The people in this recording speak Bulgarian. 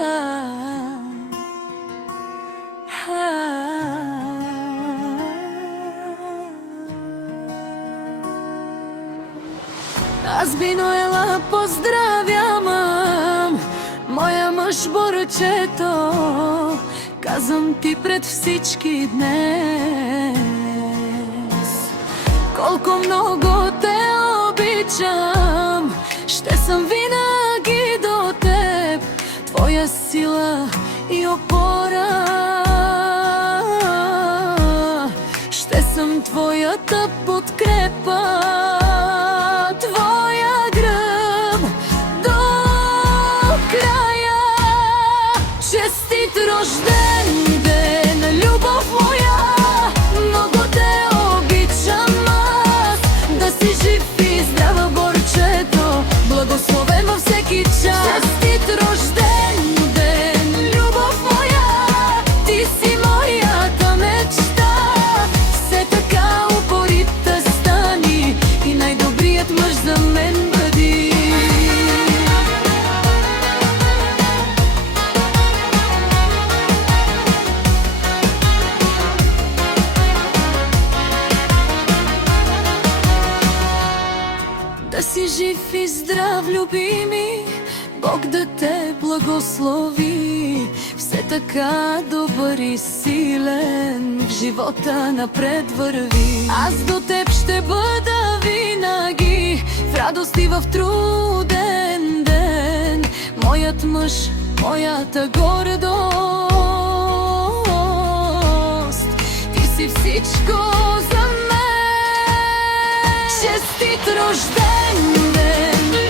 Аз бино ела поздравям моя мъж Борчето, казвам ти пред всички днес колко много те обичам. Ще съм винаги до теб, твоя сила и опора. Ще съм твоята подкрепа, твоя гръб до края. Честит рожден ден, любов моя, много те обичам аз. Да си жив и здрава, Борчето, благословен във всеки час. Честит рожден ден, любов моя, ти си моята мечта. Все така упорита стани и най-добрият мъж за мен бъди. Да си жив и здрав, любими, Бог да те благослови. Все така добър и силен, в живота напред върви. Аз до теб ще бъда винаги, в радост и в труден ден. Моят мъж, моята гордост, ти си всичко за мен. Честит рожден ден,